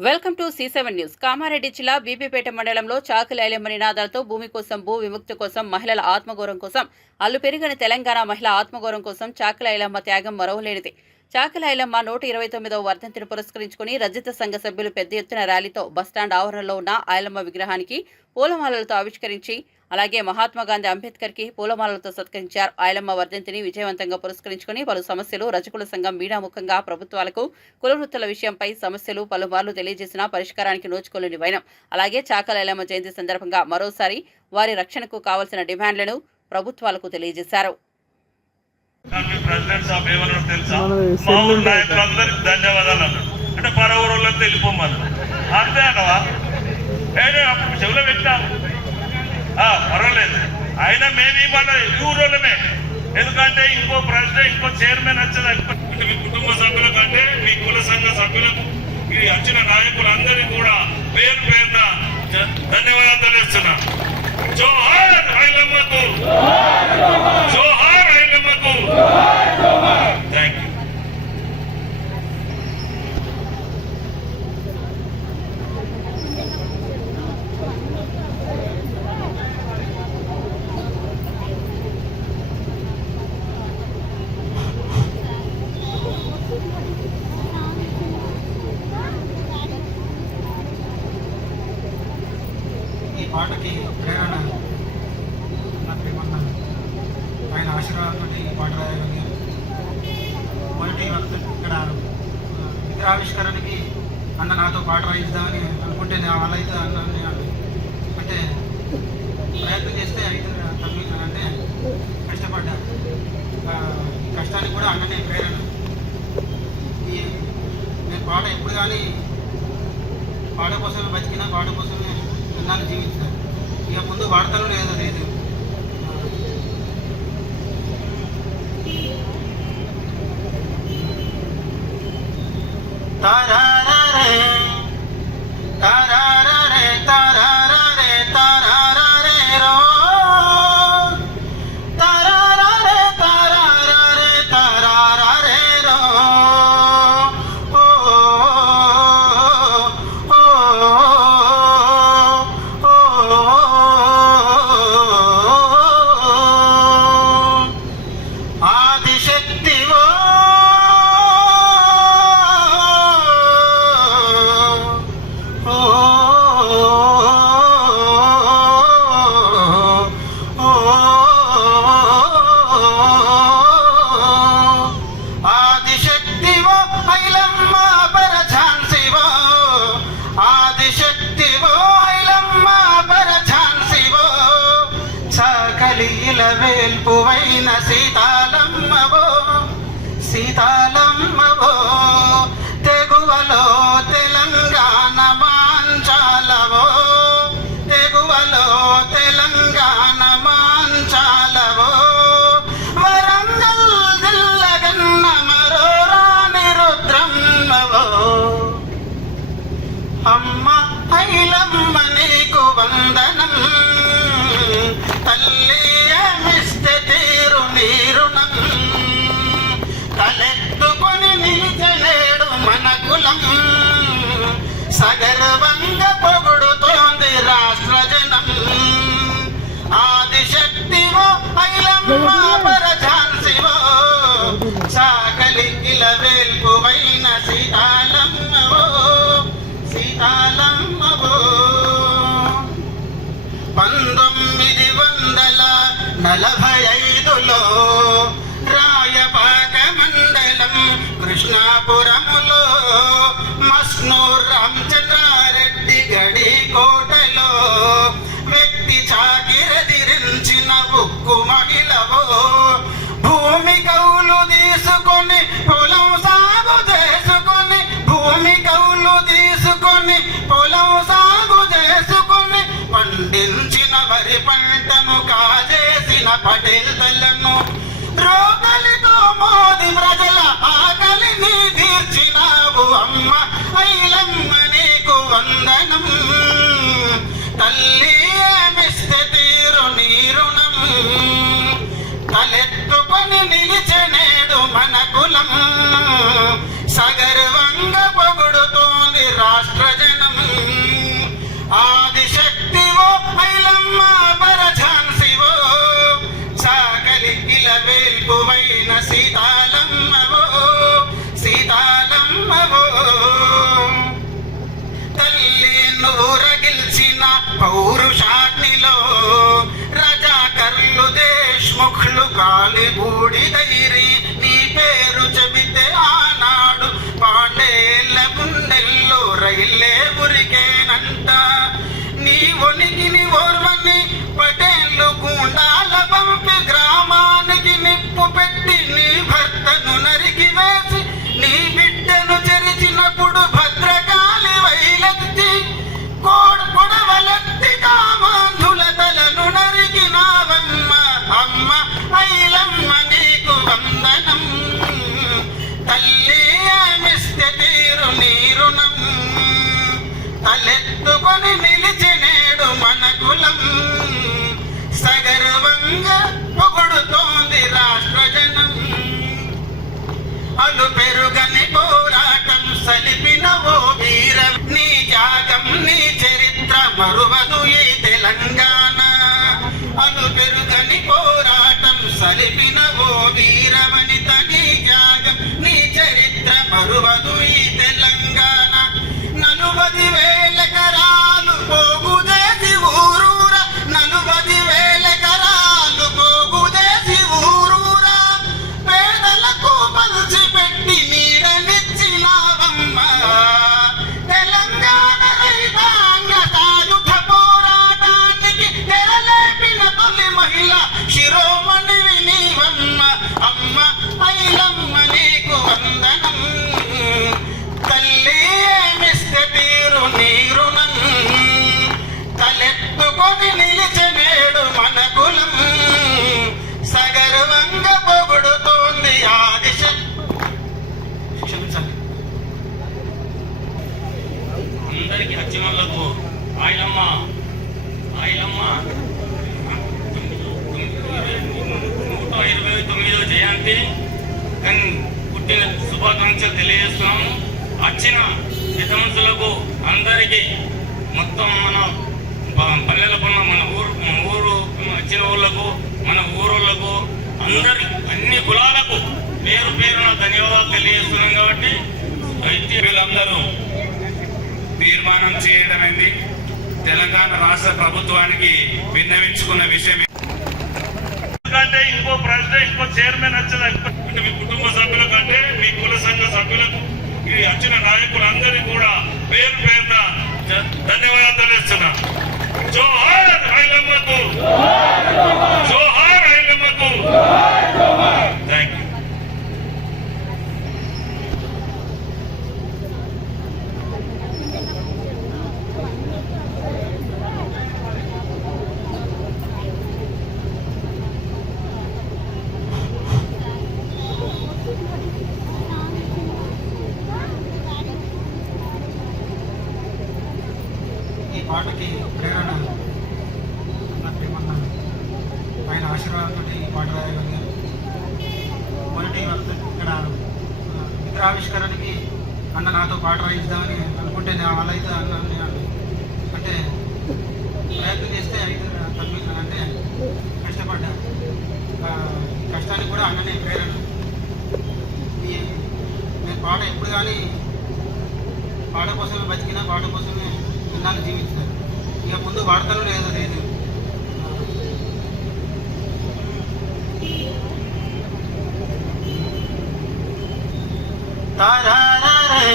Welcome to C seven news. Kamareddy జిల్లా బీపీపేట మండలంలో చాకులైలమ్మ నినాదాలతో భూమి కోసం భూ విముక్తి కోసం మహిళల ఆత్మగౌరవం కోసం అల్లు పెరిగిన తెలంగాణ మహిళ ఆత్మగౌరవం కోసం చాకులైలమ్మ త్యాగం మరవలేనిది. చాకులైలమ్మ నూట ఇరవై తొమ్మిదవ వర్ధంతిని పురస్కరించుకుని రజత సంఘ సభ్యులు పెద్ద ఎత్తున ర్యాలీతో బస్టాండ్ ఆవరణలో ఉన్న ఐలమ్మ విగ్రహానికి పూలమాలలతో ఆవిష్కరించి అలాగే మహాత్మా గాంధీ అంబేద్కర్కి పూలమాలలతో సత్కరించారు. ఆయలమ్మ వర్ధంతిని విజయవంతంగా పురస్కరించుకుని పలు సమస్యలు రజకుల సంఘం మీడాముఖంగా ప్రభుత్వాలకు కులవృత్తుల విషయంపై సమస్యలు పలుమార్లు తెలియజేసినా పరిష్కారానికి నోచుకోలేని వైనం. అలాగే చాకల ఐలమ్మ జయంతి సందర్భంగా మరోసారి వారి రక్షణకు కావలసిన డిమాండ్లను ప్రభుత్వాలకు తెలియజేశారు. అంటే పర ఊరోళ్ళంతా వెళ్ళిపోమన్నాడు అంతే అనవా? ఏడే అప్పుడు చెవులో పెట్టా ఆ, పర్వాలేదు. అయినా మేము మన ఊరోళ్ళమే ఎందుకంటే ఇంకో ప్రెసిడెంట్ ఇంకో చైర్మన్ వచ్చేది అంటే మీ కుటుంబ సభ్యుల కంటే మీ కుల సంఘ సభ్యులకు ఈ వచ్చిన నాయకులందరికీ కూడా పేరు పేరున ధన్యవాదాలు తెలియజేస్తున్నా జోహార్ ఐలమ్మకు జోహార్ ఐలమ్మకు థ్యాంక్ యూ ఈ పాటకి ప్రేరణ నాకు ఏమన్నా ఆయన ఆశీర్వాదంతో ఈ పాట రాయగలిగాను మొదటి ఇక్కడ విగ్రహావిష్కరణకి అన్న నాతో పాట రాయిద్దామని అనుకుంటే నా వల్ల అయితే అన్న అంటే ప్రయత్నం చేస్తే అయితే తమ్మి అంటే కష్టపడ్డా కష్టానికి కూడా అన్ననే ప్రేరణ. ఈ నేను పాట ఎప్పుడు కానీ పాట కోసమే బతికినా పాట కోసమే ఎన్నాళ్ళు జీవించిన ఇక ముందు వాడతాను లేదు లేదు. 来来。కులం సగర్వంగ పొగుడుతోంది రాష్ట్ర జనం ఆదిశక్తివో ఐలమ్మ పరఝాన్సివో సాకలి ఇల వేల్పువైన సీతాలమ్మవో సీతాలమ్మవో పంతొమ్మిది వందల నలభై ఐదులో రాయపాక మండలం కృష్ణాపురం మస్నూర్ రామచంద్రారెడ్డి గడి కోటలో వ్యక్తి చాకిరదిరించిన ఉక్కు మహిళవో భూమి కౌలు తీసుకొని పొలం సాగు చేసుకొని భూమి కౌలు తీసుకొని పొలం సాగు చేసుకొని పండించిన వరి పంటను కాజేసిన పటేల్ తల్లను రోగలితో మోది ప్రజల ఆకలిని తీర్చినావు అమ్మ. ఐలమ్మ నీకు వందనం. తల్లి గాలి బూడిదైరి నీ పేరు చెబితే ఆనాడు పాండేళ్ళ గుండెల్లో రైల్లే ఉరికేనంట. నీ ఒనికిని ఓర్వని పటేళ్ళు గుండాల పంపి గ్రామానికి నిప్పు పెట్టి నీ భర్తను నరికి వేసి నీ బిడ్డను చెరిచినప్పుడు నిలిచినేడు మన కులం. సగర్వంగా పొగుడుతోంది రాష్ట్ర జనం. అలు పెరుగని పోరాటం సలిపిన ఓ వీర. నీ త్యాగం నీ చరిత్ర మరువదు ఈ తెలంగాణ. అలు పెరుగని పోరాటం సలిపిన ఓ వీర వనిత నీ త్యాగం నీ చరిత్ర మరువదు శుభాకాంక్షలు తెలియజేస్తున్నాము. వచ్చిన పెద్ద అందరికీ మొత్తం మన పల్లెలకు ఉన్న మన ఊరు మన ఊరు వచ్చిన ఊళ్ళకు మన ఊరులకు అందరి అన్ని కులాలకు పేరు పేరున ధన్యవాదాలు తెలియజేస్తున్నాం కాబట్టి అయితే వీళ్ళందరూ తీర్మానం చేయడమైంది తెలంగాణ రాష్ట్ర ప్రభుత్వానికి విన్నవించుకున్న విషయం ఎందుకంటే ఇంకో ప్రెసిడెంట్ ఇంకో చైర్మన్ వచ్చిన అంటే మీ కుటుంబ సభ్యుల కంటే మీ కుల సంఘ సభ్యులకు ఈ వచ్చిన నాయకులందరికీ కూడా పేరు పేరున ధన్యవాదాలు తెలుస్తున్నా. జోహార్ ఐలమ్మకు జోహార్! పాటకి ప్రేరణ నాకు ఆయన ఆశీర్వాదంతో ఈ పాట రాయగలిగాను. మొదటి వక్త ఇక్కడ ఆ, విగ్రహావిష్కరణకి అన్న నాతో పాట రాయిద్దామని అనుకుంటే నా వల్ల అయితే అన్న నేను అంటే ప్రయత్నం చేస్తే అయితే తప్పి అంటే కష్టపడ్డా. కష్టానికి కూడా అన్ననే ప్రేరణ. ఈ నేను పాట ఎప్పుడు కానీ పాట కోసమే బతికినా పాట కోసమే ఇన్నాళ్ళు జీవించారు ఇక ముందు వాడతాను లేదు లేదు. తారారే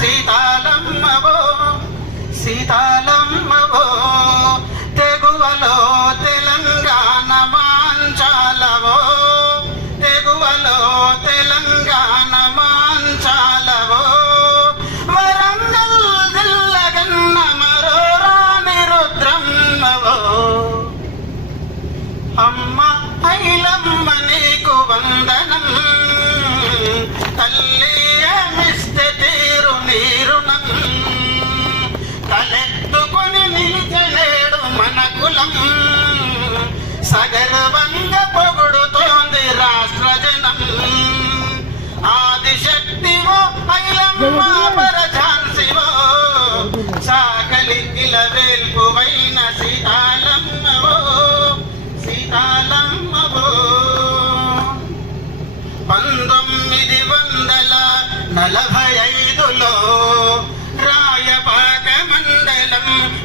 సీతాలమ్మవో సీతాలమ్మ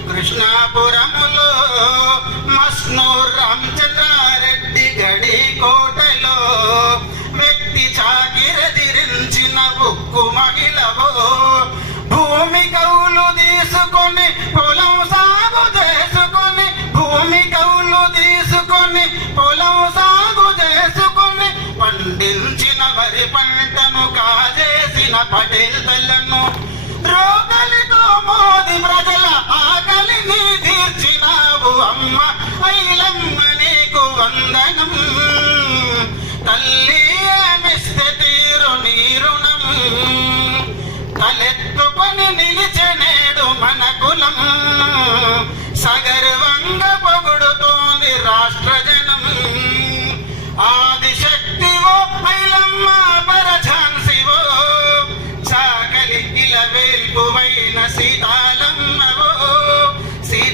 కృష్ణాపురములో మస్నూర్ రామచంద్రారెడ్డి గడి కోటలో వ్యక్తి చాకిరెదిరించిన ఉక్కు మహిళవో భూమి కౌలు తీసుకొని పొలం సాగు చేసుకొని భూమి కౌలు తీసుకొని పొలం సాగు చేసుకొని పండించిన వరి పంటను కాజేసిన పటేల్ తల్లను రోగలితో మోది ప్రజల ఆకలిని తీర్చినావు అమ్మ ఐలమ్మ నీకు వందనం. తల్లి ఏమిస్తే తీరు నీ రుణం. తలెత్తుకొని నిలిచెనేడు మన కులం. సగర్వంగ పొగుడుతోంది రాష్ట్ర జనం ఆదిశక్తివో ఐలమ్మ పరఝాన్సివో చాకలి ఇలవేల్పువైన సీతాలమ్మ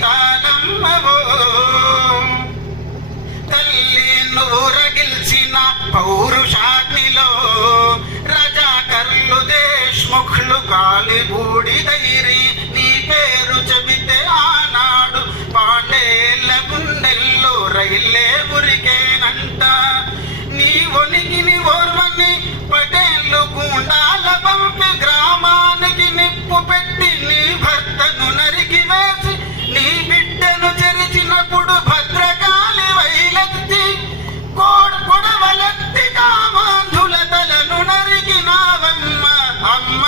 సీతాలమ్మవో తల్లి నూరగిల్చిన పౌరుషాగ్నిలో రజాకర్లు దేశ్ముఖులు గాలి బూడిదైరి నీ పేరు చెబితే ఆనాడు పాండేళ్ళ గుండెల్లో రైల్లే ఉరికేనంట. నీ ఒనిగిని ఓర్వని పటేళ్ళు గుండాల పంపి గ్రామానికి నిప్పు పెట్టి నీ భర్తను నరికి వేసి నీ బిడ్డను చెరిచినప్పుడు భద్రకాళి వైలెత్తి కోడ్ కొడవలెత్తి కామాంధుల తలను నరికినావమ్మ. అమ్మ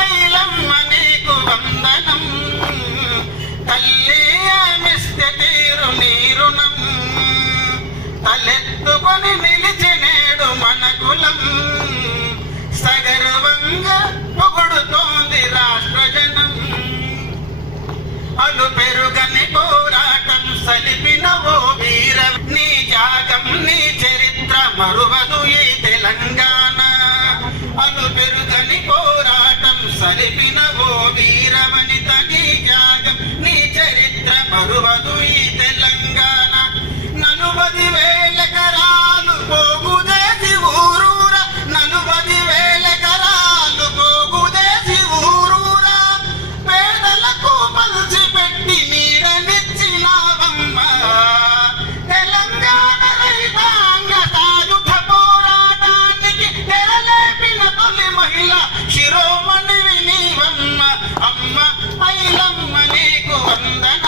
ఐలమ్మ నీకు వందనం. తల్లి ఆమెస్తే తీరు నీ రుణం. తలెత్తుకొని నిలిచినేడు మన కులం. సగర్వంగా పొగుడుతోంది రాష్ట్ర జనం అలు పెరుగు సలిపిన ఓ వీర నీ త్యాగం నీ చరిత్ర మరువదు ఈ తెలంగాణ. అను పెరుగని పోరాటం సలిపిన శిరోమణివి నీవమ్మ అమ్మ ఐలమ్మ నీకు వందన.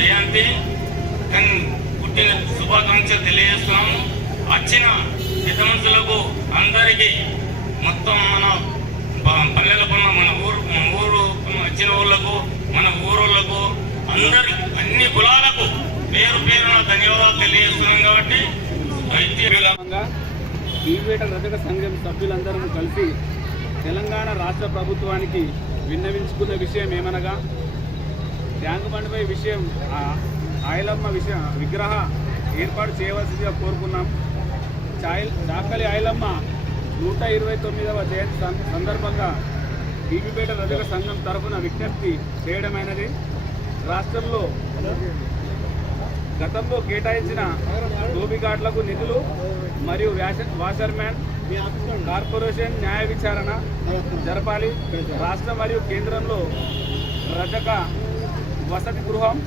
జయంతి. పుట్టిన శుభాకాంక్షలు తెలియజేస్తున్నాము. వచ్చిన పెద్ద మనుషులకు అందరికీ మొత్తం మన పల్లెలకు మన ఊరు మన ఊరు వచ్చిన ఊళ్ళకు మన ఊరులకు అందరి అన్ని కులాలకు పేరు పేరున ధన్యవాదాలు తెలియజేస్తున్నాం కాబట్టి అయితే బీవేట రజక సంఘం సభ్యులందరూ కలిసి తెలంగాణ రాష్ట్ర ప్రభుత్వానికి విన్నవించుకున్న విషయం ఏమనగా ట్యాంక్ బండ్పై విషయం ఆయలమ్మ విషయం విగ్రహ ఏర్పాటు చేయవలసిందిగా కోరుకున్నాం. చాయల్ దాఖలి ఆయలమ్మ నూట ఇరవై తొమ్మిదవ జయంతి సందర్భంగా బీబీపేట రజక సంఘం తరఫున విజ్ఞప్తి చేయడమైనది. రాష్ట్రంలో గతంలో కేటాయించిన టోబీఘాట్లకు నిధులు మరియు వాషర్మ్యాన్ కార్పొరేషన్ న్యాయ విచారణ జరపాలి. రాష్ట్రం మరియు కేంద్రంలో రజక వసతి గృహం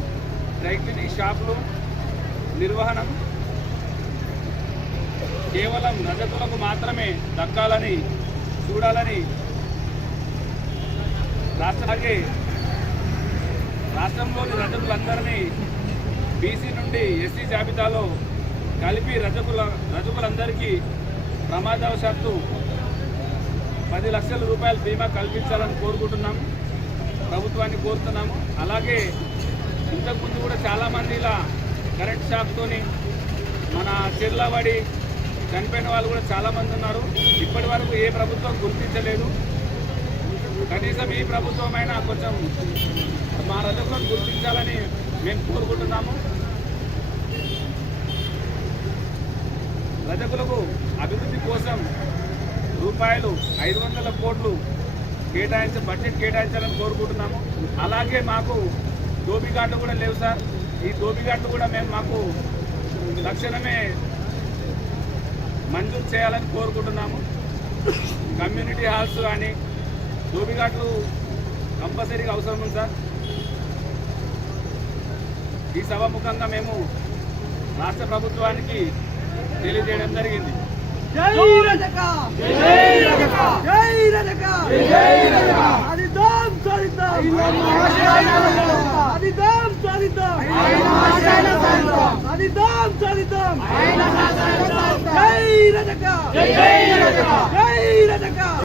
రైతుని షాపులు నిర్వహణం కేవలం రజకులకు మాత్రమే దక్కాలని చూడాలని రాష్ట్రానికి రాష్ట్రంలోని రజకులందరినీ బీసీ నుండి ఎస్సీ జాబితాలో కలిపి రజకుల రజకులందరికీ ప్రమాదవశాత్తు పది లక్షల రూపాయల బీమా కల్పించాలని కోరుకుంటున్నాం. ప్రభుత్వాన్ని కోరుతున్నాము. అలాగే ఇంతకుముందు కూడా చాలామంది ఇలా కరెంట్ షాక్తోని మన చెర్లబడి చనిపోయిన వాళ్ళు కూడా చాలామంది ఉన్నారు. ఇప్పటి వరకు ఏ ప్రభుత్వం గుర్తించలేదు. కనీసం ఈ ప్రభుత్వమైనా కొంచెం మా రజకులను గుర్తించాలని మేము కోరుకుంటున్నాము. రజకులకు అభివృద్ధి కోసం రూపాయలు ఐదు వందల కోట్లు కేటాయించ బడ్జెట్ కేటాయించాలని కోరుకుంటున్నాము. అలాగే మాకు దోబిఘాట్లు కూడా లేవు సార్. ఈ దోబిఘాట్లు కూడా మేము మాకు లక్షణమే మంజూరు చేయాలని కోరుకుంటున్నాము. కమ్యూనిటీ హాల్స్ కానీ దోబిఘాట్లు కంపల్సరీగా అవసరం ఉంది సార్. ఈ సభాముఖంగా మేము రాష్ట్ర ప్రభుత్వానికి తెలియజేయడం జరిగింది. జై రజక! జై రజక! జై రజక! జై రజక! అది దాం సాధిద్దాం అది దాం సాధిద్దాం అది దాం సాధిద్దాం జై రజక! జై రజక!